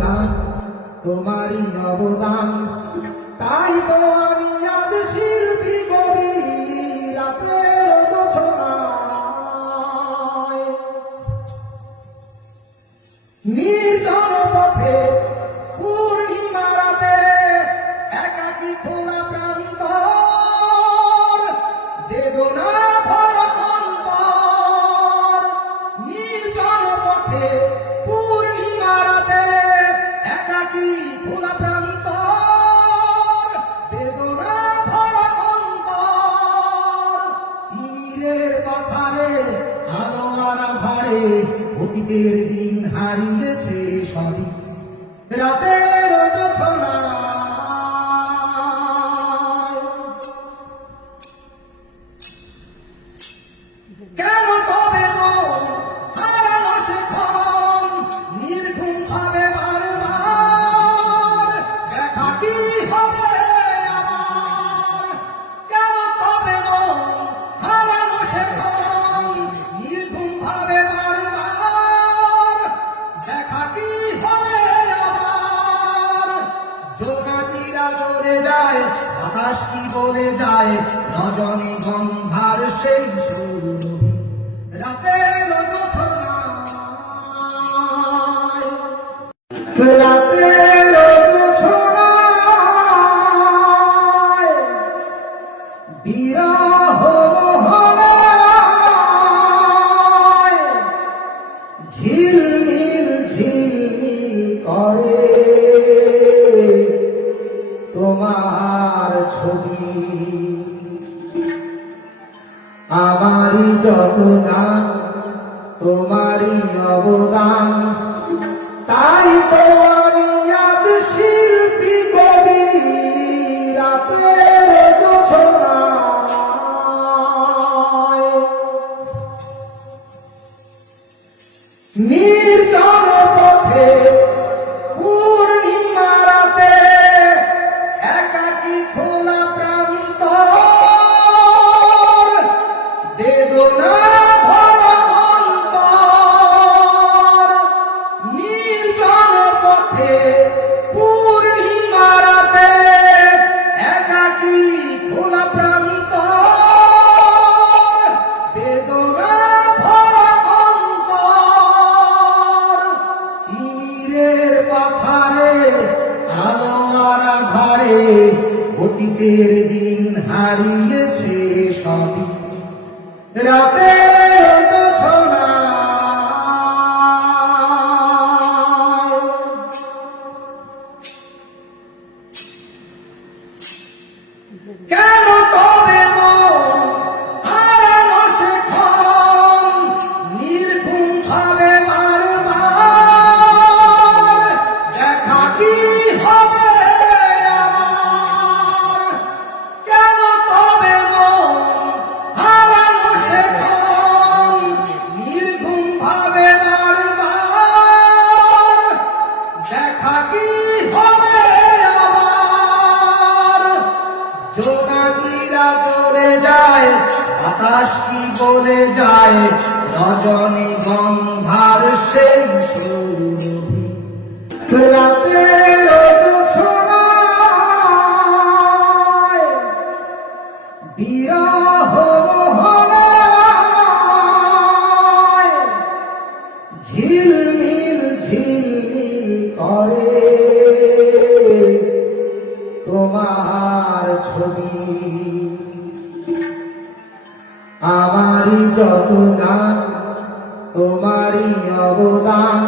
গান তোমারই অবদান, তাই তো আমি আজ শিল্পী কবি রাতের জোছনায়। নির্জন পথে পূর্ণিমা রাতে একাকী খোলা প্রান্তর, বেদনা ভরা অন্তর। নির্জন পথে পূর্ণিমা রাতে একাকী খোলা প্রান্তর, বেদনা ভরা অন্তর। তিমিরের পাথারে আলো আর আধারে অতীতের দিন হারিয়েছে সবই রাতের জোছনায়। কেন তবে মন হারানো সে ক্ষণ নির্ঘুম ভাবে বারবার, দেখা কি হবে আবার? কেন তবে মন হারানো সে ক্ষণ নির্ঘুম ভাবে বারবার, দেখা কি হবে আবার? জোনাকিরা জ্বলে যায়, বাতাস কি বলে যায়, রজনী গন্ধার সেই সুরভি রাতের জোছনায়। রাতের জোছনায় বিরহ মোহনায় ঝিলমিল ঝিলমিল করে তোমার ছবি। আমারই যত গান তোমারই অবদান, তাই তো আমি আজ শিল্পী কবি রাতের জোছনায়। নির্জন পথে পূর্ণিমা রাতে একাকী খোলা প্রান্তর, বেদনা ভরা অন্তর। নির্জন পথে পূর্ণিমা রাতে একাকী খোলা প্রান্তর, বেদনা ভরা অন্তর। তিমিরের পাথারে আলো আর আধারে অতীতের দিন হারিয়েছে সবই রাতের জোছনায়। কেন তবে মন হারানো সে ক্ষণ নির্ঘুম ভাবে বারবার, দেখা কি হবে আবার? কেন তবে মন হারানো সে ক্ষণ নির্ঘুম ভাবে বারবার, দেখা কি হবে আবার? জোনাকিরা জ্বলে যায়, বাতাস কি বলে যায়, রজনী গন্ধার সেই সুরভি রাতের জোছনায়। বিরহ মোহনায় ঝিলমিল ঝিলমিল করে তোমার ছবি। আমারই যত গান তোমারই অবদান,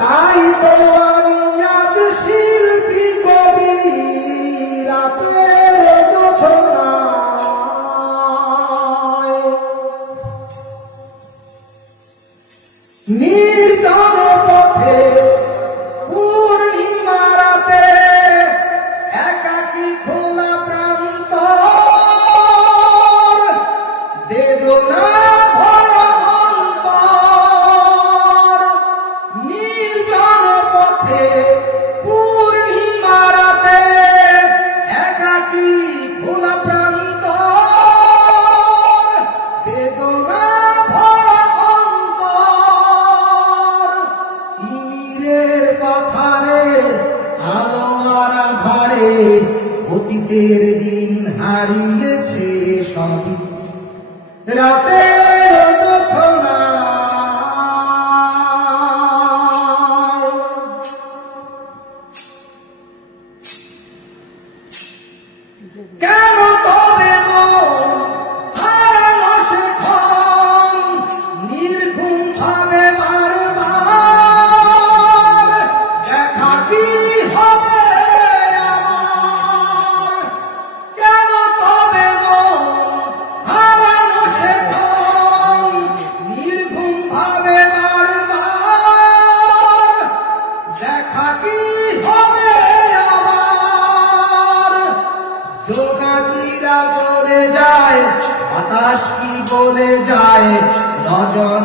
তাই তো আমি আজ শিল্পী কবি রাতের জোছনায়। নির্জন পথে পূর্ণিমা রাতে একাকী খোলা প্রান্তর, বেদনা ভরা অন্তর। নির্জন পথে পূর্ণিমা রাতে একাকী খোলা প্রান্তর, বেদনা ভরা অন্তর। কথা রাতের জোছনা কেন তবে গো হারানো সে ক্ষণ নির্ঘুম ভাবে বারবার দেখা কি হবে আমার কেন তবে গো হারানো সে ক্ষণ নির্ঘুম ভাবে বারবার দেখা কি হবে আমার জোনাকিরা চলে যায় বাতাস কি বলে যায় রজনী